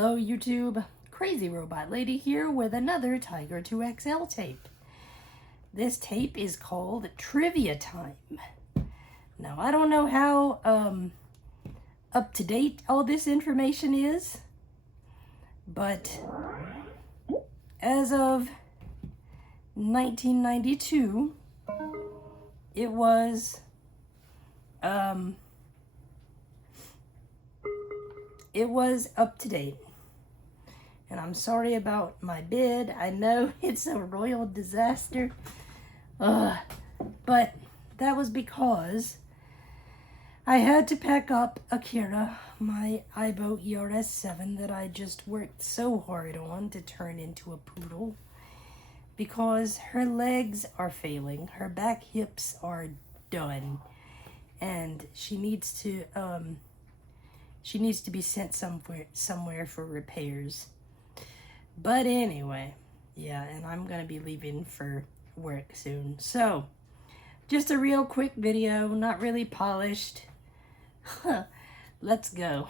Hello YouTube, Crazy Robot Lady here with another Tiger 2XL tape. This tape is called Trivia Time. Now I don't know how up to date all this information is, but as of 1992 it was up to date. And I'm sorry about my bid. I know it's a royal disaster. But that was because I had to pack up Akira, my Aibo ERS7 that I just worked so hard on to turn into a poodle, because her legs are failing. Her back hips are done. And she needs to be sent somewhere for repairs. But anyway, yeah, and I'm gonna be leaving for work soon. So, just a real quick video, not really polished. Let's go.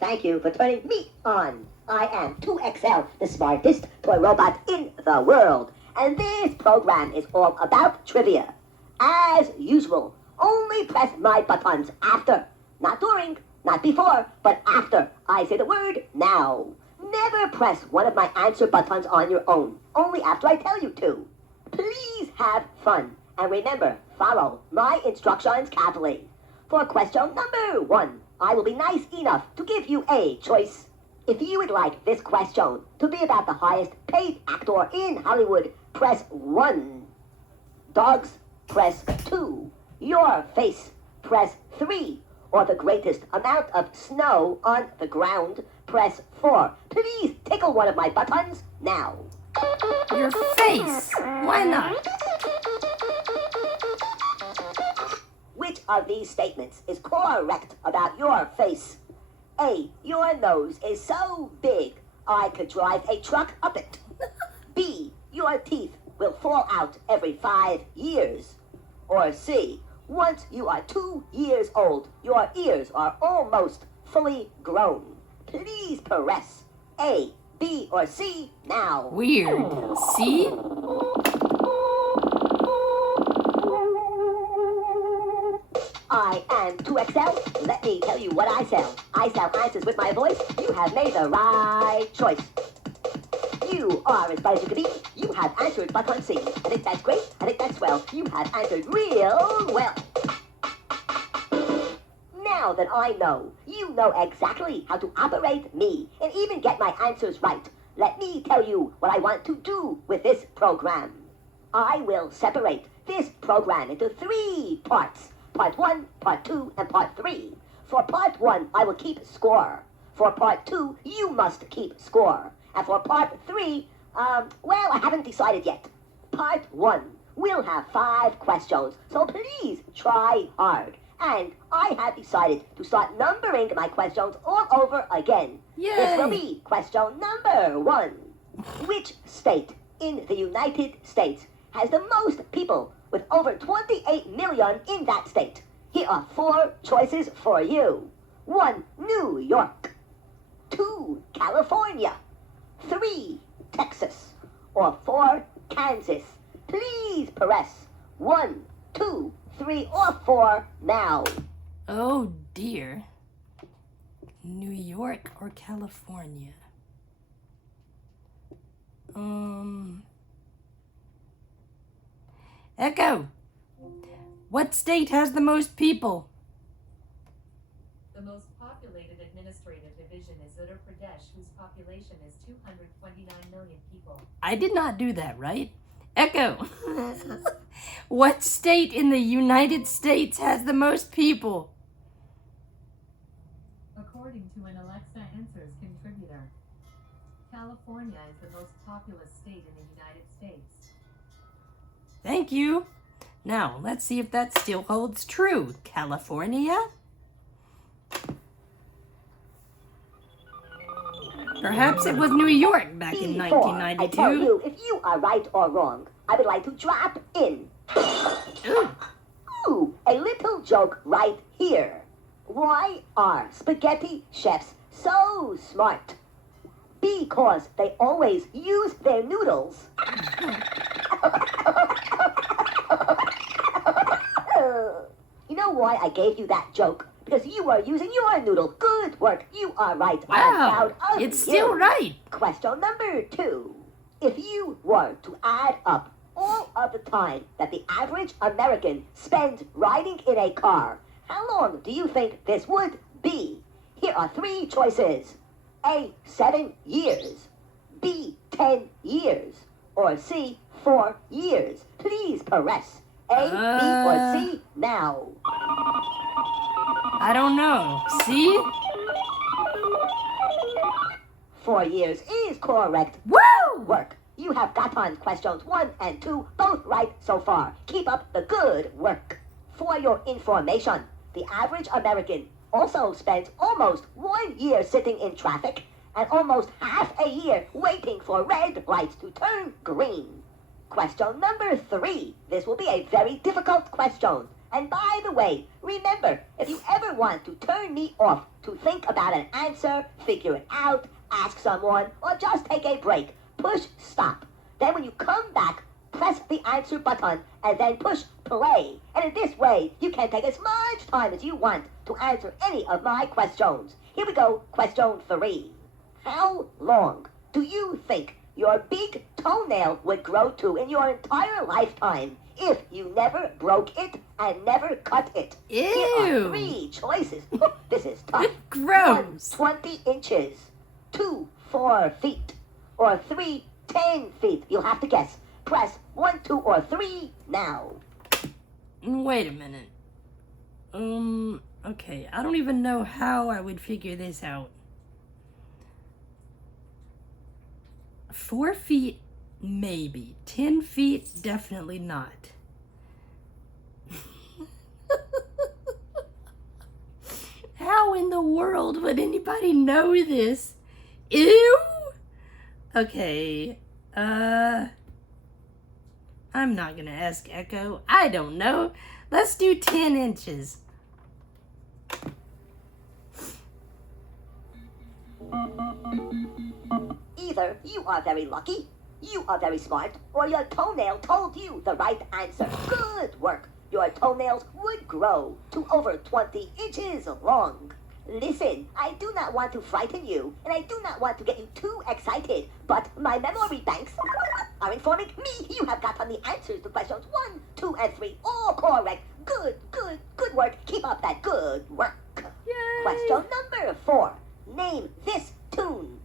Thank you for turning me on. I am 2XL, the smartest toy robot in the world. And this program is all about trivia. As usual, only press my buttons after. Not during, not before, but after I say the word now. Never press one of my answer buttons on your own. Only after I tell you to. Please have fun. And remember, follow my instructions carefully. For question number 1, I will be nice enough to give you a choice. If you would like this question to be about the highest paid actor in Hollywood, press 1. Dogs, press 2. Your face, press 3. Or the greatest amount of snow on the ground, press 4. Please tickle one of my buttons now. Your face! Why not? Which of these statements is correct about your face? A, your nose is so big I could drive a truck up it. B, your teeth will fall out every 5 years. Or C, once you are 2 years old, your ears are almost fully grown. Please press A, B, or C now. Weird. See? I am 2XL. Let me tell you what I sell. I sell answers with my voice. You have made the right choice. You are as bright as you can be. You have answered button C. I think that's great. I think that's swell. You have answered real well. Now that I know, you know exactly how to operate me and even get my answers right. Let me tell you what I want to do with this program. I will separate this program into 3 parts. Part 1, Part 2, and Part 3. For Part 1, I will keep score. For Part 2, you must keep score. And for Part 3, well, I haven't decided yet. Part 1 will have 5 questions, so please try hard. And I have decided to start numbering my questions all over again. Yay! This will be question number 1. Which state in the United States has the most people with over 28 million in that state? Here are 4 choices for you. 1, New York. 2, California. 3, Texas. Or 4, Kansas. Please press 1, 2, 3, or 4 now. Oh dear. New York or California? Echo! What state has the most people? The most populated administrative division is Uttar Pradesh, whose population is 229 million people. I did not do that, right? Echo! What state in the United States has the most people? According to an Alexa Answers contributor, California is the most populous state in the United States. Thank you. Now, let's see if that still holds true. California? Perhaps it was New York back in Before I tell 1992. you if you are right or wrong, I would like to drop in. Ooh. Ooh, a little joke right here. Why are spaghetti chefs so smart? Because they always use their noodles. You know why I gave you that joke? Because you were using your noodle. Good work. You are right. I'm Wow, proud of it's you. still right. Question number 2. If you were to add up all of the time that the average American spends riding in a car, how long do you think this would be? Here are 3 choices. A, 7 years. B, 10 years. Or C, 4 years. Please press A, B, or C now. I don't know. See? 4 years is correct. Woo! Work. You have gotten questions 1 and 2 both right so far. Keep up the good work. For your information, the average American also spends almost 1 year sitting in traffic and almost half a year waiting for red lights to turn green. Question number 3. This will be a very difficult question. And by the way, remember, if you ever want to turn me off to think about an answer, figure it out, ask someone, or just take a break, push stop. Then when you come back, press the answer button and then push play. And in this way, you can take as much time as you want to answer any of my questions. Here we go, question 3. How long do you think your big toenail would grow to in your entire lifetime if you never broke it and never cut it? Here are Ew. 3 choices. This is tough. Gross. 1, 20 inches. 2, 4 feet. Or 3, 10 feet. You'll have to guess. Press 1, 2, or 3 now. Wait a minute. Okay. I don't even know how I would figure this out. 4 feet, maybe. 10 feet, definitely not. How in the world would anybody know this? Ew! Okay, I'm not gonna ask Echo. I don't know. Let's do 10 inches. Either you are very lucky, you are very smart, or your toenail told you the right answer. Good work. Your toenails would grow to over 20 inches long. Listen, I do not want to frighten you, and I do not want to get you too excited, but my memory banks are informing me you have gotten the answers to questions 1, 2, and 3, all correct. Good work. Keep up that good work. Yay! Question number 4. Name this tune.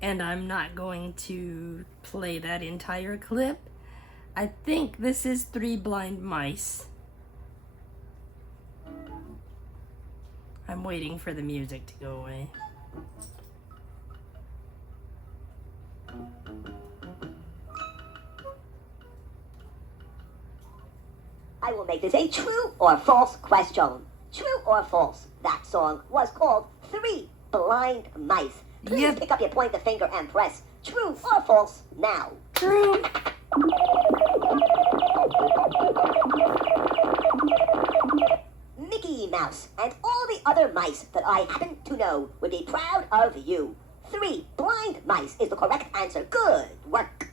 And I'm not going to play that entire clip. I think this is 3 Blind Mice. I'm waiting for the music to go away. I will make this a true or false question. True or false, that song was called 3 Blind Mice. Please Yep. pick up your pointer finger and press true or false now. True. Mickey Mouse and all the other mice that I happen to know would be proud of you. 3 blind mice is the correct answer. Good work.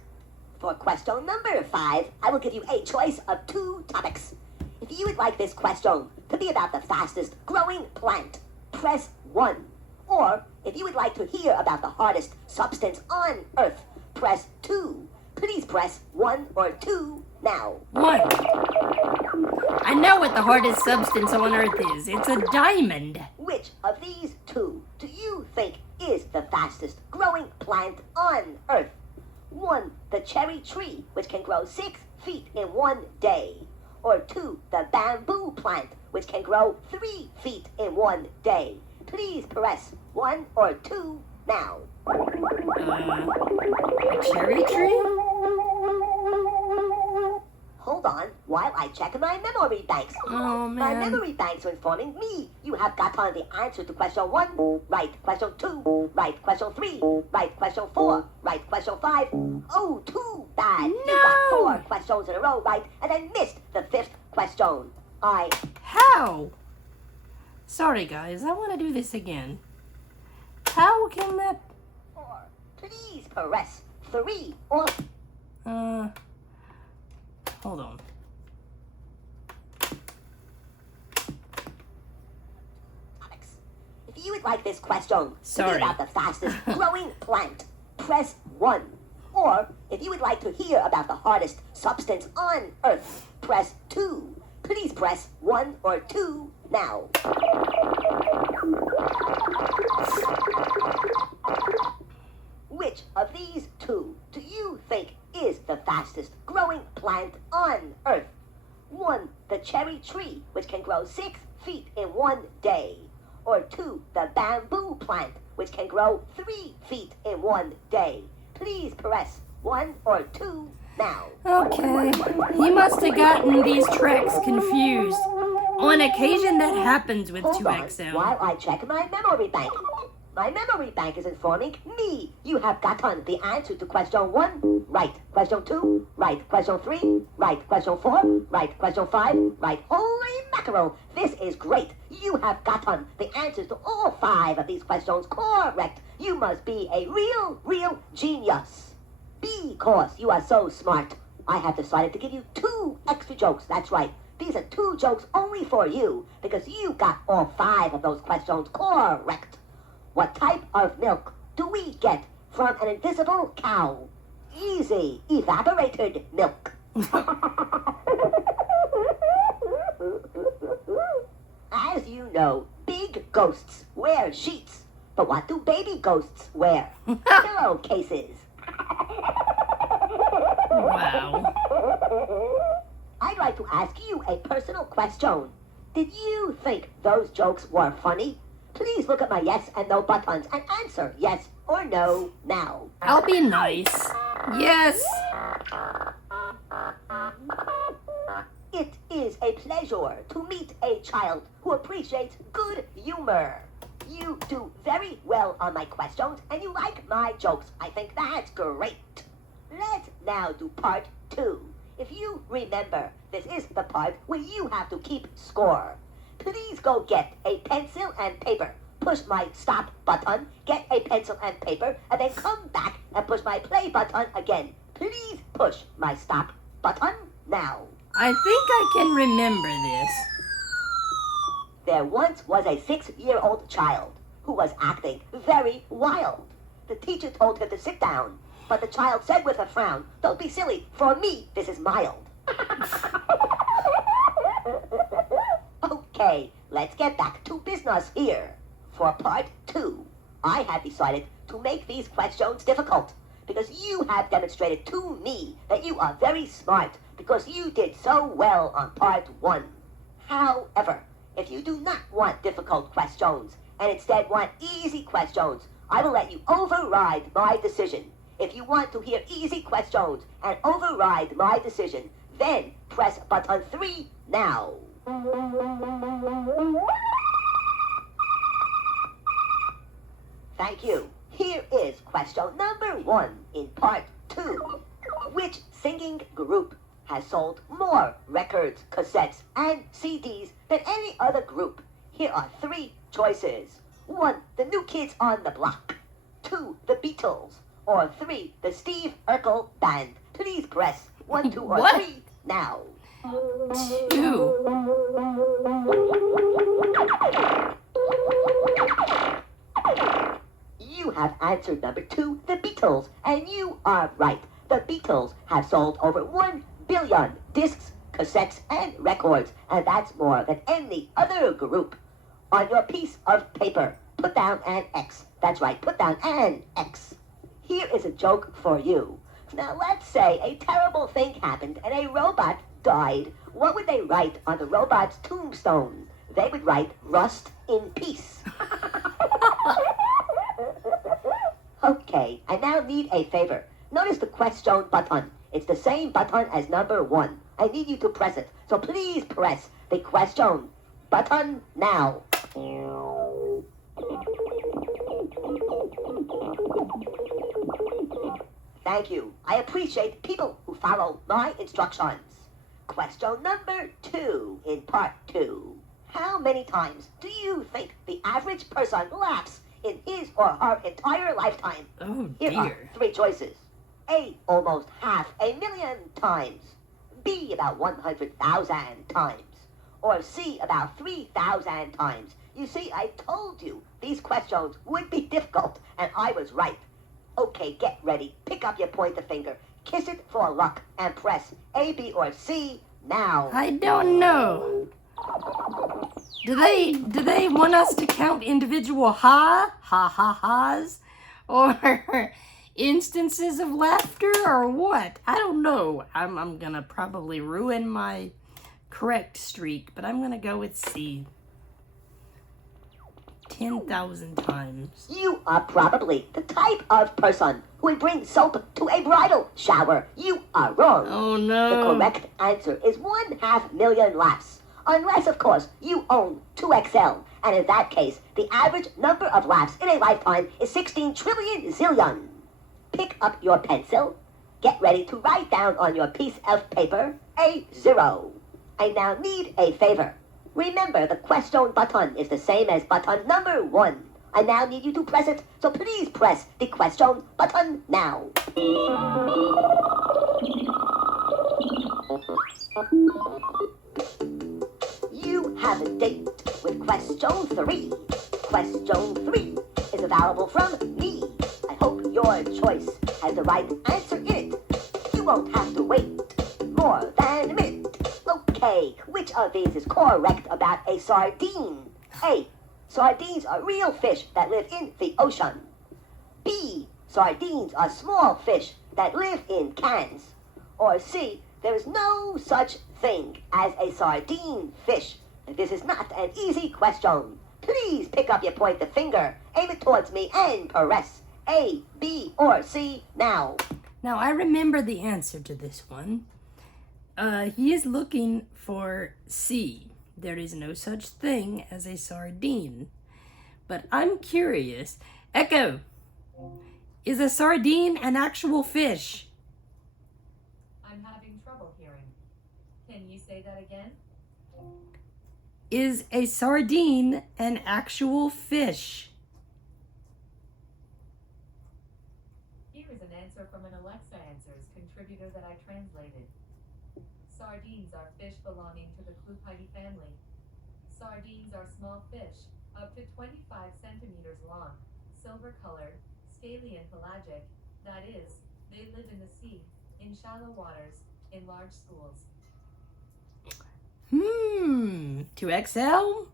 For question number 5, I will give you a choice of 2 topics. If you would like this question to be about the fastest growing plant, press 1. Or if you would like to hear about the hardest substance on Earth, press 2. Please press 1 or 2 now. 1. I know what the hardest substance on Earth is. It's a diamond. Which of these 2 do you think is the fastest growing plant on Earth? 1, the cherry tree, which can grow 6 feet in 1 day. Or 2, the bamboo plant, which can grow 3 feet in 1 day. Please press 1 or 2 now. A cherry tree? Hold on while I check my memory banks. Oh, My man. memory banks are informing me you have gotten the answer to question 1, right, question 2, right, question 3, right, question 4, right, question 5. Oh, too bad. You got No. 4 questions in a row right and then missed the 5th question. How? Sorry, guys. I want to do this again. How can that... Please press 3 or... Hold on. If you would like this question to Sorry. be about the fastest growing plant, press 1. Or if you would like to hear about the hardest substance on Earth, press 2. Please press 1 or 2 now. Which of these 2 do you think is the fastest growing plant on Earth? 1. The cherry tree, which can grow 6 feet in 1 day. Or 2. The bamboo plant, which can grow 3 feet in 1 day. Please press 1 or 2 now. Okay. He must have gotten these tracks confused. On occasion, that happens with Hold on 2XL. while I check my memory bank. My memory bank is informing me you have gotten the answer to question 1, right, question 2, right, question 3, right, question 4, right, question 5, right. Holy mackerel, this is great. You have gotten the answers to all 5 of these questions correct. You must be a real genius. Because you are so smart, I have decided to give you 2 extra jokes. That's right. These are 2 jokes only for you because you got all 5 of those questions correct. What type of milk do we get from an invisible cow? Easy, evaporated milk. As you know, big ghosts wear sheets. But what do baby ghosts wear? Pillowcases. Wow. I'd like to ask you a personal question. Did you think those jokes were funny? Please look at my yes and no buttons and answer yes or no now. I'll be nice. Yes. It is a pleasure to meet a child who appreciates good humor. You do very well on my questions and you like my jokes. I think that's great. Let's now do part 2. If you remember, this is the part where you have to keep score. Please go get a pencil and paper. Push my stop button, get a pencil and paper, and then come back and push my play button again. Please push my stop button now. I think I can remember this. There once was a 6-year-old child who was acting very wild. The teacher told him to sit down, but the child said with a frown, "Don't be silly, for me this is mild." Okay, let's get back to business here. For part 2, I have decided to make these questions difficult because you have demonstrated to me that you are very smart because you did so well on part 1. However, if you do not want difficult questions and instead want easy questions, I will let you override my decision. If you want to hear easy questions and override my decision, then press button 3 now. Thank you. Here is question number 1 in part 2. Which singing group has sold more records, cassettes, and CDs than any other group? Here are 3 choices. 1, the New Kids on the Block. 2, the Beatles. Or 3, the Steve Urkel Band. Please press 1, 2, or What? 3 now. 2. You have answered number 2, the Beatles, and you are right. The Beatles have sold over 1 billion discs, cassettes, and records, and that's more than any other group. On your piece of paper, put down an X. That's right, put down an X. Here is a joke for you. Now let's say a terrible thing happened and a robot died. What would they write on the robot's tombstone? They would write, "Rust in peace." Okay, I now need a favor. Notice the question button. It's the same button as number 1. I need you to press it. So please press the question button now. Thank you. I appreciate people who follow my instructions. Question number 2 in part 2. How many times do you think the average person laughs in his or her entire lifetime? Oh, Here are dear. 3 choices. A, almost 500,000 times. B, about 100,000 times. Or C, about 3,000 times. You see, I told you these questions would be difficult, and I was right. Okay, get ready. Pick up your pointer finger, kiss it for luck, and press A, B, or C now. I don't know. Do they want us to count individual ha-ha-ha's? Or instances of laughter, or what? I don't know. I'm gonna probably ruin my correct streak, but I'm gonna go with C. 10,000 times. You are probably the type of person who would bring soap to a bridal shower. You are wrong. Oh The no. correct answer is 1/2,000,000 laughs. Unless, of course, you own 2XL. And in that case, the average number of laughs in a lifetime is 16 trillion zillion. Pick up your pencil. Get ready to write down on your piece of paper a 0. I now need a favor. Remember, the question button is the same as button number 1. I now need you to press it, so please press the question button now. You have a date with question 3. Question 3 is available from me. I hope your choice has the right answer in it. You won't have to wait more than a minute. Okay, which of these is correct about a sardine? A, sardines are real fish that live in the ocean. B, sardines are small fish that live in cans. Or C, there is no such thing as a sardine fish. This is not an easy question. Please pick up your pointer finger, aim it towards me, and press A, B, or C now. Now, I remember the answer to this one. He is looking for C. There is no such thing as a sardine. But I'm curious. Echo, is a sardine an actual fish? I'm having trouble hearing. Can you say that again? Is a sardine an actual fish? Here is an answer from an Alexa Answers contributor that I translated. Sardines are fish belonging to the Clupeidae family. Sardines are small fish, up to 25 centimeters long, silver-colored, scaly and pelagic. That is, they live in the sea, in shallow waters, in large schools. 2XL?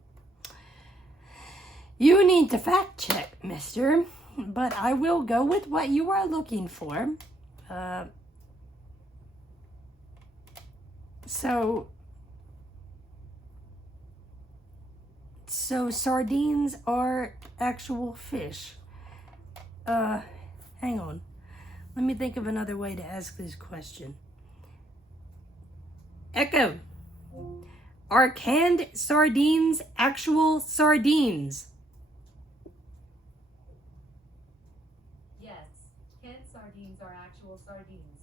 You need to fact check, mister. But I will go with what you are looking for. So sardines are actual fish. Hang on. Let me think of another way to ask this question. Echo, are canned sardines actual sardines? Yes, canned sardines are actual sardines.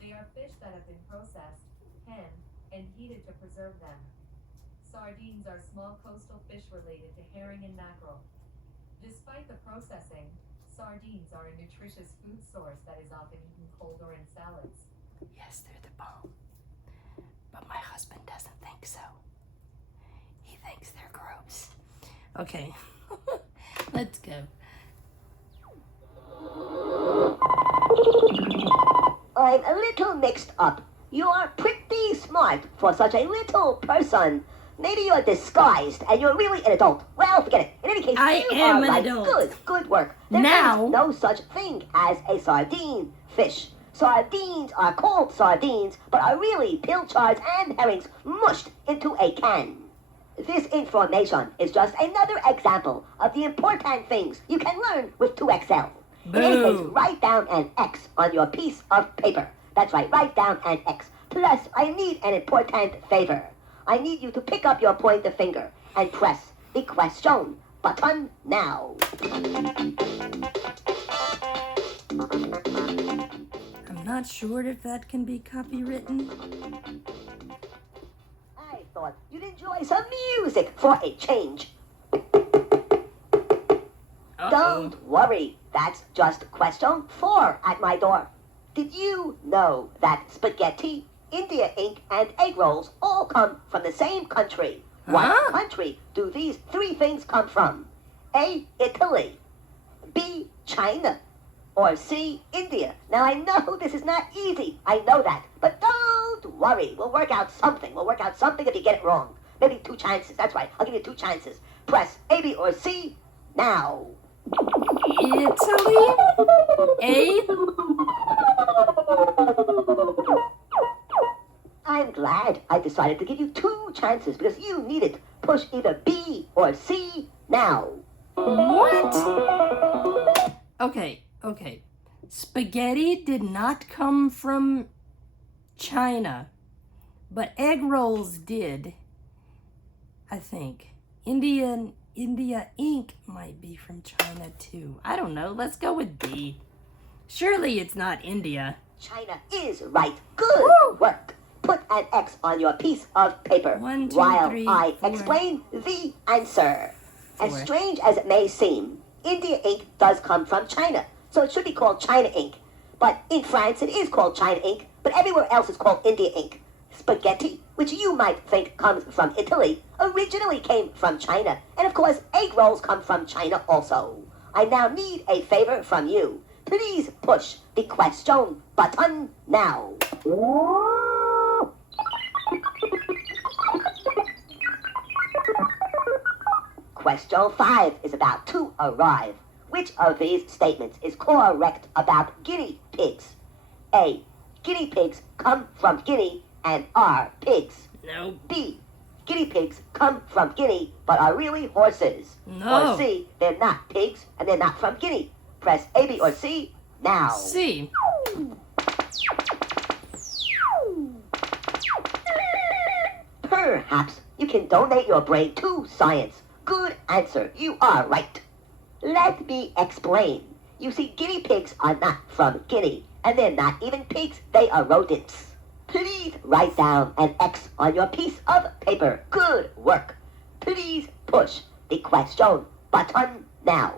They are fish that have been processed, canned, and heated to preserve them. Sardines are small coastal fish related to herring and mackerel. Despite the processing, sardines are a nutritious food source that is often eaten cold or in salads. Yes, they're the bomb. But my husband doesn't think so. He thinks they're gross. Okay, let's go. I'm a little mixed up. You're pretty smart for such a little person. Maybe you're disguised and you're really an adult. Well, forget it. In any case, I you am are an right. adult. Good work. There Now- is no such thing as a sardine fish. Sardines are called sardines, but are really pilchards and herrings mushed into a can. This information is just another example of the important things you can learn with 2XL. In any case, Boo. write down an X on your piece of paper. That's right, write down an X. Plus, I need an important favor. I need you to pick up your pointer finger and press the question button now. I'm not sure if that can be copywritten. I thought you'd enjoy some music for a change. Don't worry, that's just question 4 at my door. Did you know that spaghetti, India ink, and egg rolls all come from the same country? What country do these 3 things come from? A, Italy, B, China, or C, India? Now I know this is not easy, I know that, but don't worry, we'll work out something. We'll work out something if you get it wrong. Maybe 2 chances, that's right, I'll give you 2 chances. Press A, B, or C now. Italy? A? I'm glad I decided to give you 2 chances because you need it. Push either B or C now. What? Okay. Spaghetti did not come from China, but egg rolls did, I think. India ink might be from China too. I don't know. Let's go with B. Surely it's not India. China is right. Good work. Put an X on your piece of paper 1, 2, while 3, I 4. explain the answer. 4. As strange as it may seem, India ink does come from China, so it should be called China ink. But in France it is called China ink, but everywhere else it's called India ink. Spaghetti, which you might think comes from Italy, originally came from China. And of course, egg rolls come from China also. I now need a favor from you. Please push the question button now. Question 5 is about to arrive. Which of these statements is correct about guinea pigs? A. Guinea pigs come from Guinea and are pigs. No. B. Guinea pigs come from Guinea but are really horses. No. Or C. They're not pigs and they're not from Guinea. Press A, B, or C now. C. Perhaps you can donate your brain to science. Good answer. You are right. Let me explain. You see, guinea pigs are not from Guinea, and they're not even pigs. They are rodents. Please write down an X on your piece of paper. Good work. Please push the question button now.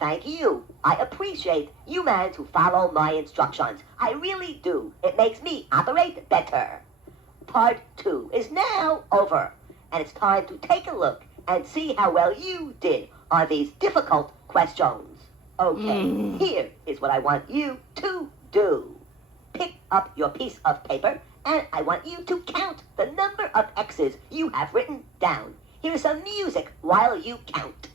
Thank you. I appreciate you man to follow my instructions. I really do. It makes me operate better. Part 2 is now over, and it's time to take a look and see how well you did on these difficult questions. Okay, here is what I want you to do. Pick up your piece of paper, and I want you to count the number of X's you have written down. Here's some music while you count.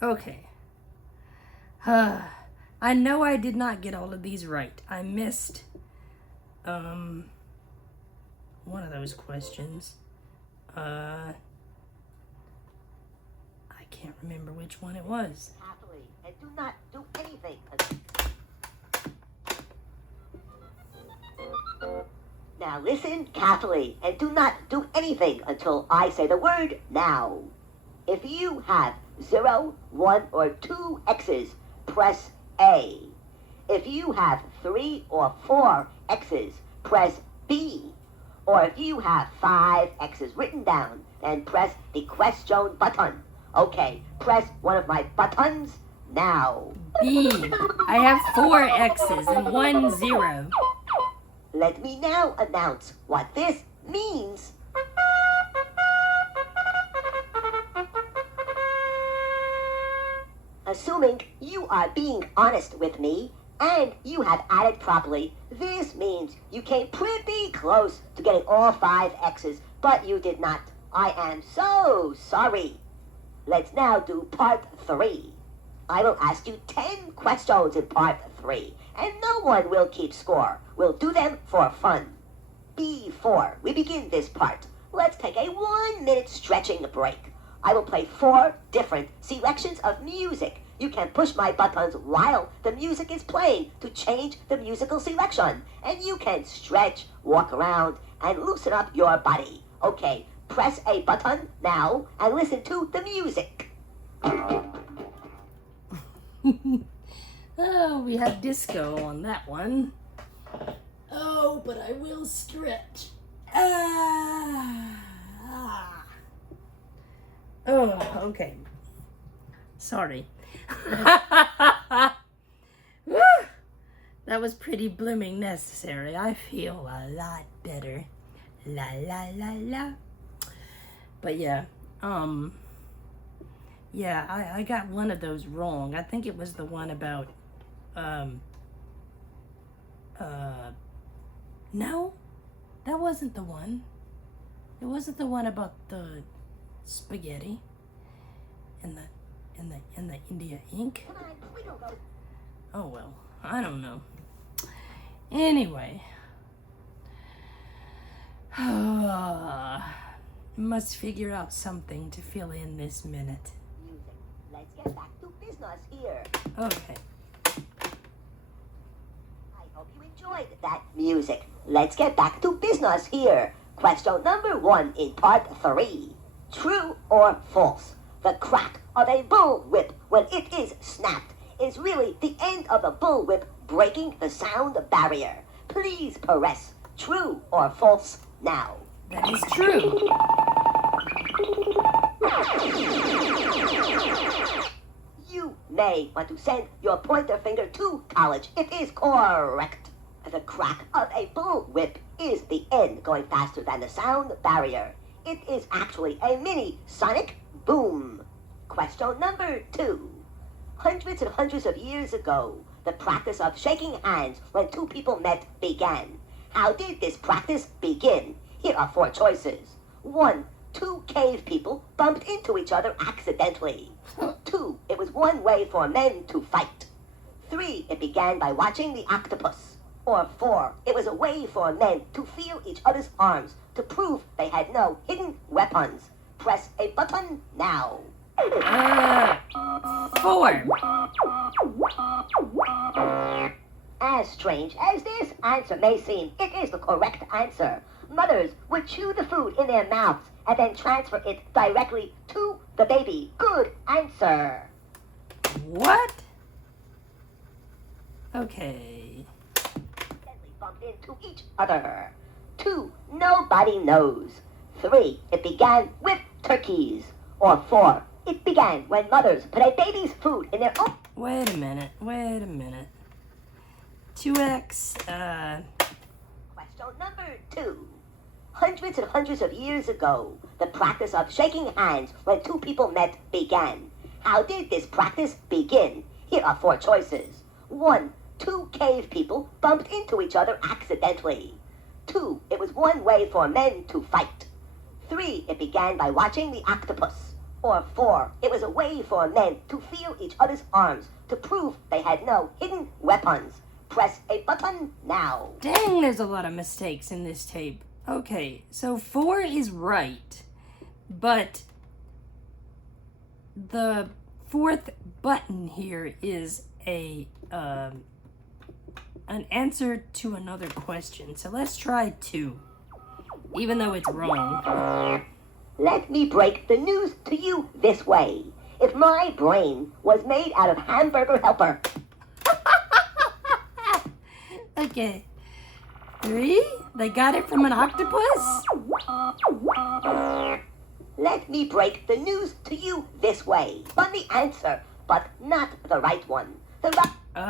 Okay. I know I did not get all of these right. I missed one of those questions. I can't remember which one it was. Happily, and do not do anything. Now listen carefully and do not do anything until I say the word now. If you have 0, 1, or 2 X's, press A. If you have 3 or 4 X's, press B. Or if you have 5 X's written down, then press the question button. Okay, press one of my buttons now. B. I have 4 X's and 1 0. Let me now announce what this means. Assuming you are being honest with me and you have added properly, this means you came pretty close to getting all 5 X's, but you did not. I am so sorry. Let's now do part 3. I will ask you 10 questions in part 3, and no one will keep score. We'll do them for fun. Before we begin this part, let's take a 1-minute stretching break. I will play 4 different selections of music. You can push my buttons while the music is playing to change the musical selection. And you can stretch, walk around, and loosen up your body. Okay, press a button now and listen to the music. Oh, we have disco on that one. Oh, but I will stretch. Oh, okay. Sorry. Woo! That was pretty blooming necessary. I feel a lot better. La la la la. But yeah, yeah, I got one of those wrong. I think it was the one about, no, that wasn't the one. It wasn't the one about the spaghetti and the India ink. Oh well, I don't know. Anyway, must figure out something to fill in this minute. Music. Let's get back to business here. Okay. I hope you enjoyed that music. Let's get back to business here. Question number 1 in part 3. True or false? The crack of a bullwhip when it is snapped is really the end of the bullwhip breaking the sound barrier. Please press true or false now. That is true. You may want to send your pointer finger to college. It is correct. The crack of a bullwhip is the end going faster than the sound barrier. It is actually a mini sonic boom. Question number 2. Hundreds and hundreds of years ago, the practice of shaking hands when 2 people met began. How did this practice begin? Here are 4 choices. 1. 2 cave people bumped into each other accidentally. 2. It was one way for men to fight. 3. It began by watching the octopus. Or 4. It was a way for men to feel each other's arms to prove they had no hidden weapons. Press a button now. 4. As strange as this answer may seem, it is the correct answer. Mothers would chew the food in their mouths and then transfer it directly to the baby. Good answer. What? Okay. Deadly bumped into each other. 2. Nobody knows. 3. It began with turkeys. Or 4. It began when mothers put a baby's food in their own... Wait a minute. 2x, Question number 2. Hundreds and hundreds of years ago, the practice of shaking hands when 2 people met began. How did this practice begin? Here are 4 choices. 1. 2 cave people bumped into each other accidentally. 2. It was one way for men to fight. 3. It began by watching the octopus. Or 4. It was a way for men to feel each other's arms to prove they had no hidden weapons. Press a button now. dang, there's a lot of mistakes in this tape. Okay, so 4 is right, but the 4th button here is an answer to another question. So let's try 2, even though it's wrong. Let me break the news to you this way. If my brain was made out of hamburger helper, Okay, 3? They got it from an octopus? let me break the news to you this way. But the answer, but not the right one. The right... The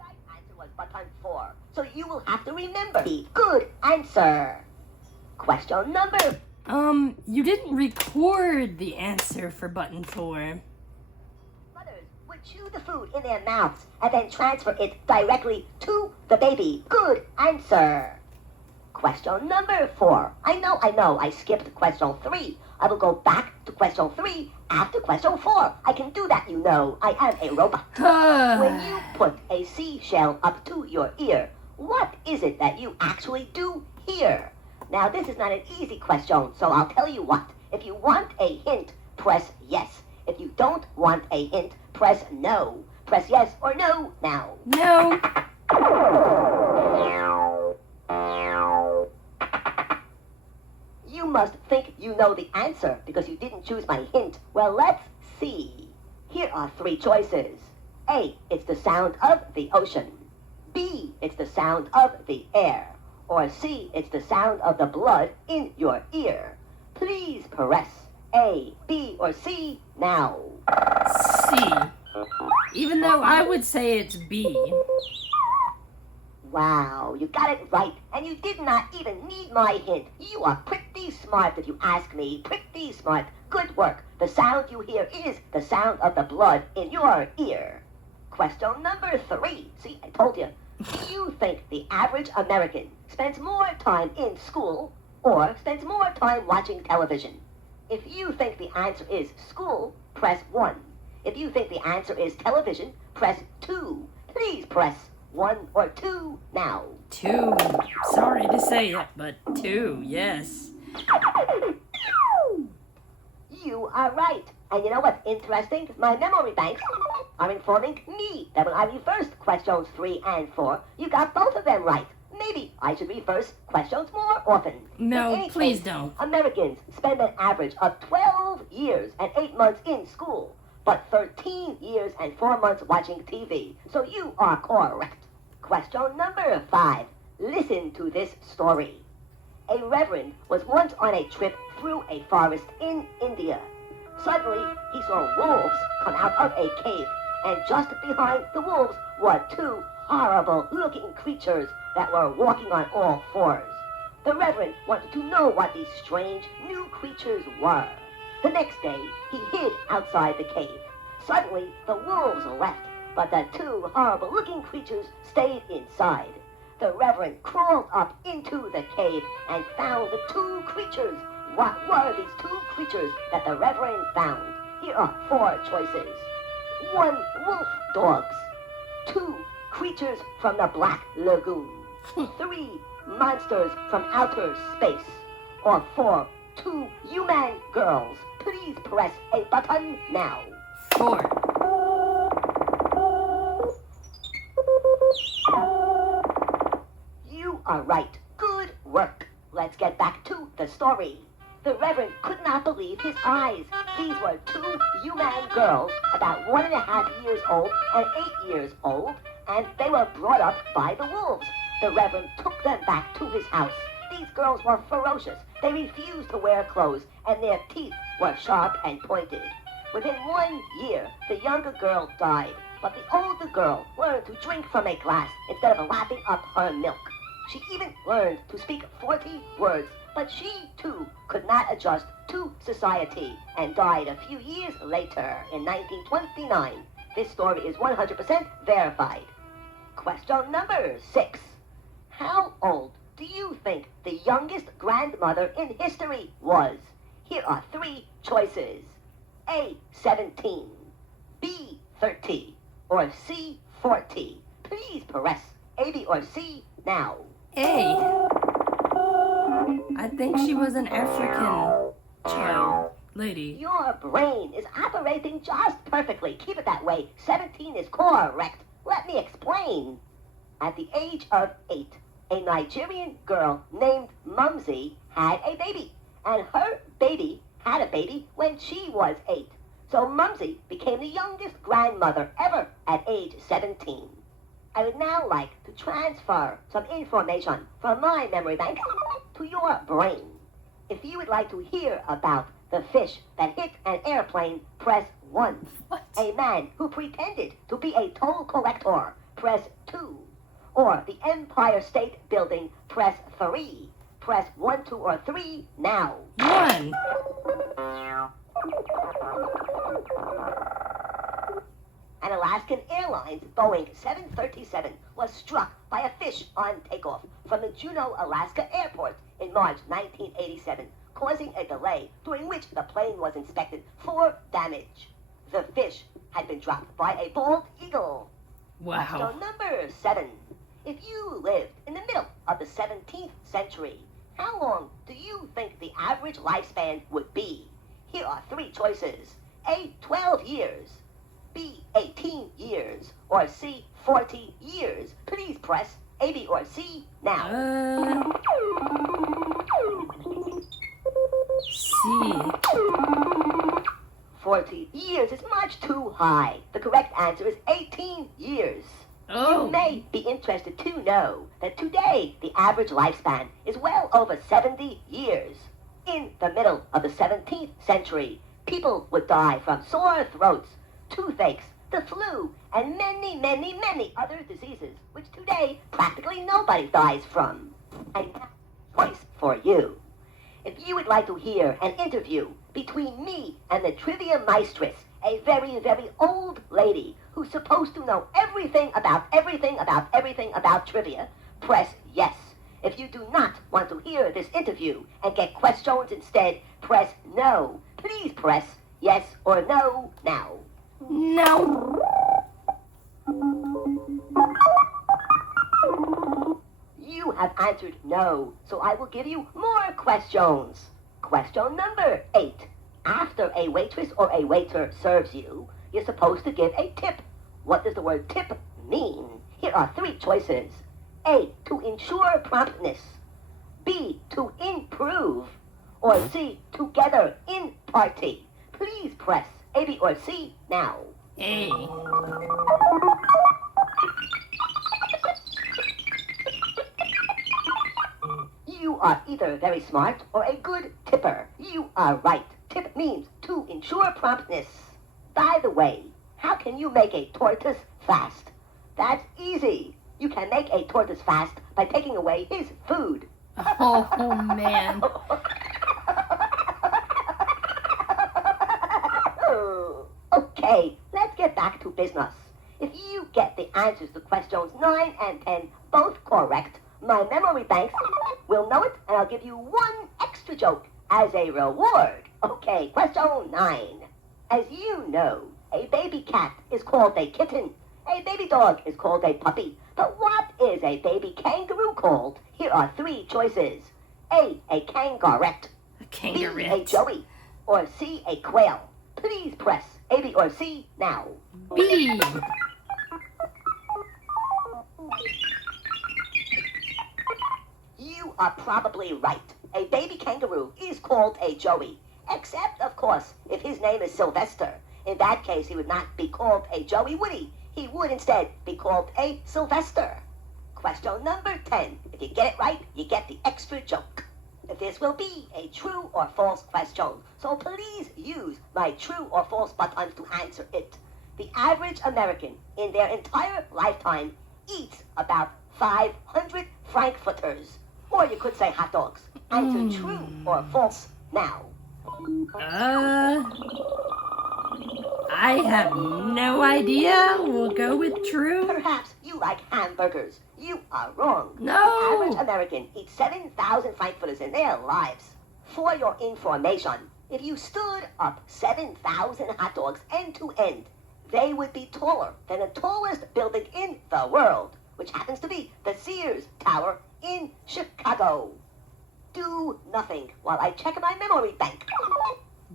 right answer was button 4. So you will have to remember the good answer. Question number... You didn't record the answer for button 4. Mothers would chew the food in their mouths and then transfer it directly to the baby. Good answer. Question number 4. I know, I skipped question 3. I will go back to question 3 after question 4. I can do that, you know. I am a robot. When you put a seashell up to your ear, what is it that you actually do hear. Now, this is not an easy question, so I'll tell you what. If you want a hint, press yes. If you don't want a hint, press no. Press yes or no now. No. You must think you know the answer because you didn't choose my hint. Well, let's see. Here are three choices. A, it's the sound of the ocean. B, it's the sound of the air. Or C, it's the sound of the blood in your ear. Please press A, B, or C now. C. Even though I would say it's B. Wow, you got it right, and you did not even need my hint. You are pretty smart if you ask me. Pretty smart. Good work. The sound you hear is the sound of the blood in your ear. Question number 3. See, I told you. Do you think the average American spends more time in school or spends more time watching television? If you think the answer is school, press 1. If you think the answer is television, press 2. Please press 1 or 2 now. 2. Sorry to say it, but 2, yes. You are right. And you know what's interesting? My memory banks are informing me that when I reversed questions 3 and 4, you got both of them right. Maybe I should reverse questions more often. No, In any please case, don't. Americans spend an average of 12 years and 8 months in school, but 13 years and 4 months watching TV. So you are correct. Question number 5. Listen to this story. A reverend was once on a trip through a forest in India. Suddenly, he saw wolves come out of a cave, and just behind the wolves were 2 horrible-looking creatures that were walking on all 4s. The reverend wanted to know what these strange new creatures were. The next day, he hid outside the cave. Suddenly, the wolves left, but the 2 horrible-looking creatures stayed inside. The reverend crawled up into the cave and found the 2 creatures. What were these 2 creatures that the reverend found? Here are 4 choices. 1, wolf dogs. 2, creatures from the Black Lagoon. 3, monsters from outer space. Or 4, 2 human girls. Please press a button now. 4. You are right. Good work. Let's get back to the story. The Reverend could not believe his eyes. These were 2 human girls, about 1.5 years old and 8 years old, and they were brought up by the wolves. The Reverend took them back to his house. These girls were ferocious. They refused to wear clothes, and their teeth were sharp and pointed. Within 1 year, the younger girl died, but the older girl learned to drink from a glass instead of lapping up her milk. She even learned to speak 40 words, but she, too, could not adjust to society and died a few years later in 1929. This story is 100% verified. Question number 6. How old do you think the youngest grandmother in history was? Here are 3 choices. A, 17, B, 30, or C, 40. Please press A, B, or C now. A. I think she was an African child. Lady. Your brain is operating just perfectly. Keep it that way. 17 is correct. Let me explain. At the age of 8, a Nigerian girl named Mumsy had a baby. And her baby had a baby when she was 8. So Mumsy became the youngest grandmother ever at age 17. I would now like to transfer some information from my memory bank to your brain. If you would like to hear about the fish that hit an airplane, press 1. What? A man who pretended to be a toll collector, press 2. Or the Empire State Building, press 3. Press 1, 2, or 3 now. 1. An Alaskan Airlines Boeing 737 was struck by a fish on takeoff from the Juneau, Alaska airport in March 1987, causing a delay during which the plane was inspected for damage. The fish had been dropped by a bald eagle. Wow. Question number 7. If you lived in the middle of the 17th century, how long do you think the average lifespan would be? Here are three choices. A, 12 years. B, 18 years. Or C, 40 years. Please press A, B, or C now. C. 40 years is much too high. The correct answer is 18 years. Oh. You may be interested to know that today the average lifespan is well over 70 years. In the middle of the 17th century, people would die from sore throats, toothaches, the flu, and many, many, many other diseases, which today practically nobody dies from. And choice for you. If you would like to hear an interview between me and the trivia maestress, a very, very old lady who's supposed to know everything about trivia, press yes. If you do not want to hear this interview and get questions instead, press no. Please press yes or no now. No. You have answered no, so I will give you more questions. Question number 8. After a waitress or a waiter serves you, you're supposed to give a tip. What does the word tip mean? Here are three choices. A, to ensure promptness. B, to improve. Or C, together in party. Please press A, B, or C now. A. You are either very smart or a good tipper. You are right. Tip means to ensure promptness. By the way, how can you make a tortoise fast? That's easy. You can make a tortoise fast by taking away his food. Oh, man. Okay, let's get back to business. If you get the answers to questions 9 and 10 both correct, my memory banks will know it, and I'll give you one extra joke as a reward. Okay, question 9. As you know, a baby cat is called a kitten. A baby dog is called a puppy. But what is a baby kangaroo called? Here are three choices. A kangarette. A B, a kangaroo. joey. Or C, a quail. Please press A, B, or C now. B. You are probably right. A baby kangaroo is called a joey. Except, of course, if his name is Sylvester. In that case, he would not be called a joey, would he? He would instead be called a Sylvester. Question number 10. If you get it right, you get the extra joke. This will be a true or false question, so please use my true or false buttons to answer it. The average American in their entire lifetime eats about 500 frankfurters. Or you could say hot dogs. Answer true or false now. I have no idea. We'll go with true. Perhaps you like hamburgers. You are wrong. No. The average American eats 7,000 frankfurters in their lives. For your information, if you stood up 7,000 hot dogs end to end, they would be taller than the tallest building in the world, which happens to be the Sears Tower in Chicago. Do nothing while I check my memory bank.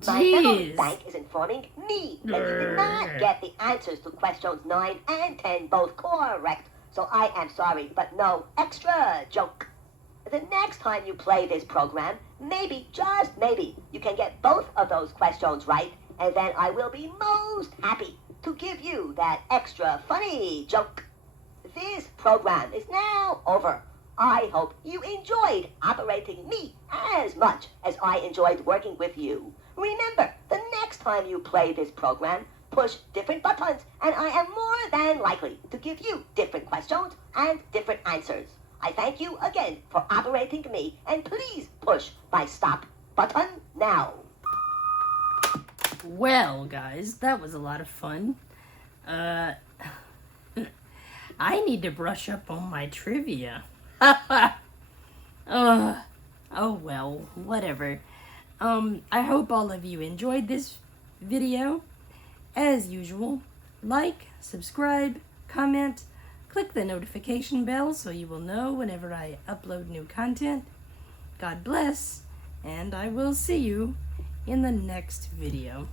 My memory Jeez. bank is informing me that you did not get the answers to questions 9 and 10 both correct. So I am sorry, but no extra joke. The next time you play this program, maybe, just maybe, you can get both of those questions right, and then I will be most happy to give you that extra funny joke. This program is now over. I hope you enjoyed operating me as much as I enjoyed working with you. Remember, the next time you play this program, push different buttons, and I am more than likely to give you different questions and different answers. I thank you again for operating me, and please push my stop button now. Well, guys, that was a lot of fun. I need to brush up on my trivia. Oh well, whatever. I hope all of you enjoyed this video. As usual, like, subscribe, comment, Click the notification bell so you will know whenever I upload new content. God bless, and I will see you in the next video.